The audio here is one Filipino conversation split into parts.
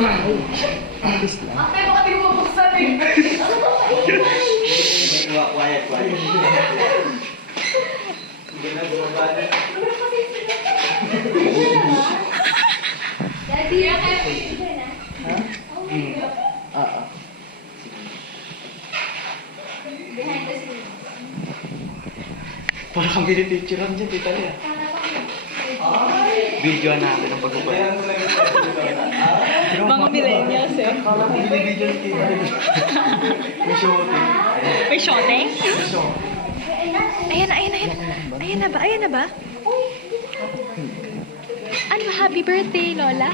Ate, baka di mo mabuksan eh. Quiet. Daddy, behind the scenes. Parang kang pinipicturean dyan, tita Lea. Video natin ang pagkukulit. Mga millennials eh. Parang binibidyo ni tita Lea. May shooting. May shooting? May shooting. Ayan na ba? Ano ba? Happy birthday, Lola?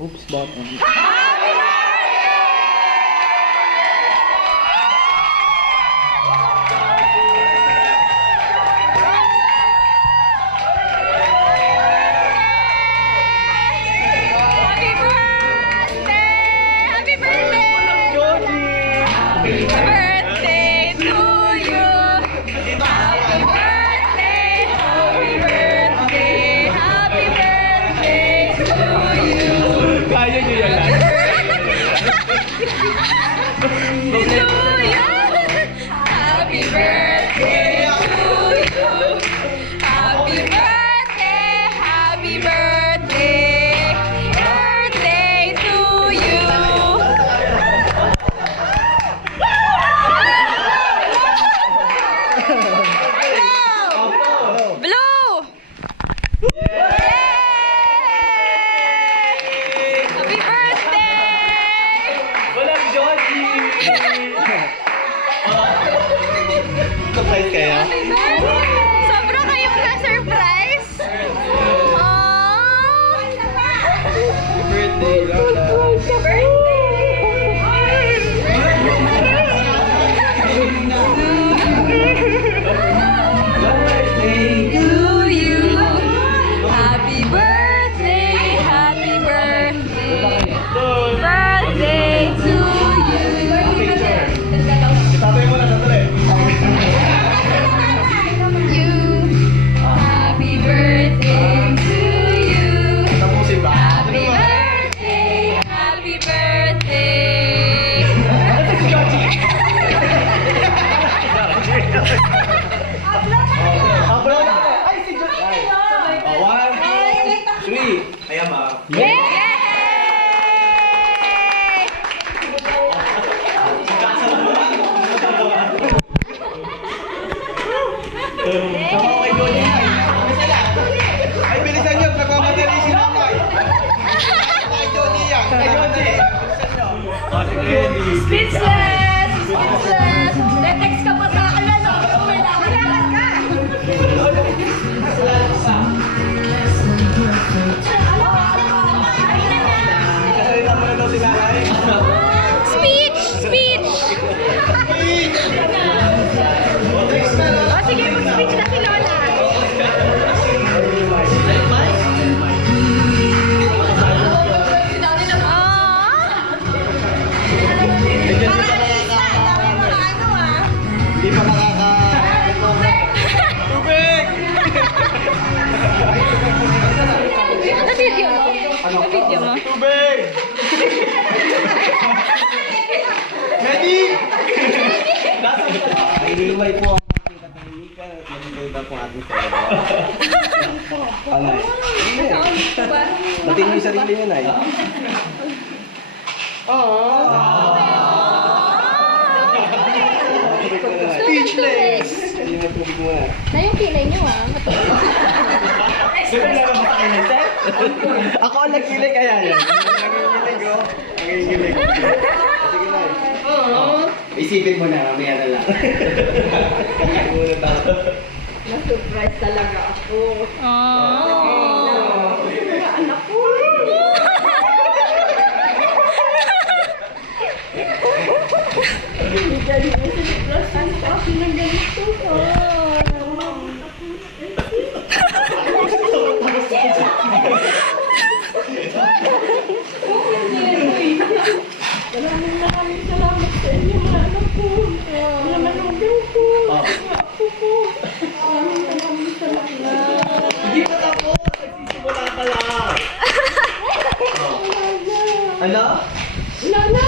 Oops, button. Happy birthday! Happy birthday! Happy birthday to you! Happy birthday! Happy birthday! Happy birthday to you! Kaya nyo yan lang. To you! Happy birthday to you! Happy birthday! Happy birthday! Birthday to you! Blow! Yay! Happy birthday! Walang Joji! Surprise kayo? Happy birthday! Sobra kayong na-surprise! Aww! Birthday, Lola. Birthday to you. Happy birthday, happy birthday. Birthday to Tatay mo na, tatay. you. Happy birthday to you. Tapusin ba? Happy birthday, happy birthday. Upload na! Ay, si Joji! One, three. Ayan ba? Yay! Tama kay Joji na. Ay, bilisan nyo. Nagmamadali si Nanay. Kay Joji yan. Kay Joji. Bilisan nyo. Speechless! Speechless! Text ka pa sa akin na, no? May nakakalakan ka! Kasalita mo na daw si Nanay. Speech! Speech! O sige, mag-speech na si Lola. Hindi pa nakaka... Tubig! Na-video mo? Ano? Na-video mo? Tubig! Medic! Inilumay po ang ating katahimikan at nagigilda po ang ating sarili. Ano? Batiin mo yung sarili nyo, Nay. Speechless! Ayun na tubig mo na. Na yung kilay niyo ah. Ako ang nagkilig kaya yun. Nangingilig oh. Nangingilig. Sige na. Isipin mo na, mamaya na lang. Kakain muna tayo. Na-surprise talaga ako. Anak ko. Hindi ganito. Sinurprise pa ako ng ganito. Maraming salamat sa inyo, mga anak ko. Mga manugang ko. Oh. Mga apo ko. Maraming salamat. Hindi pa tapos. Nagsisimula ka lang. Ano? Wala na.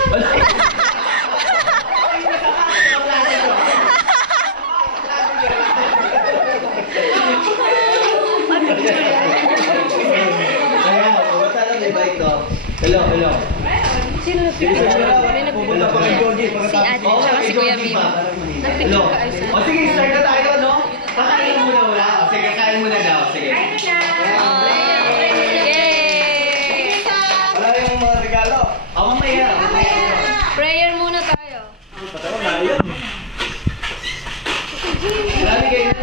Ayan, pumunta lang may bike to. Hello, hello. Sino na Sige, pupunta pa kay Georgie. Si Ate, tsaka si Kuya Bim. Hello. O sige, start na tayo, no? Kakain muna wala. O sige, kain muna daw. Sige. Yay! Wala yung mga regalo. O, mamaya. Prayer muna tayo. Marami kayo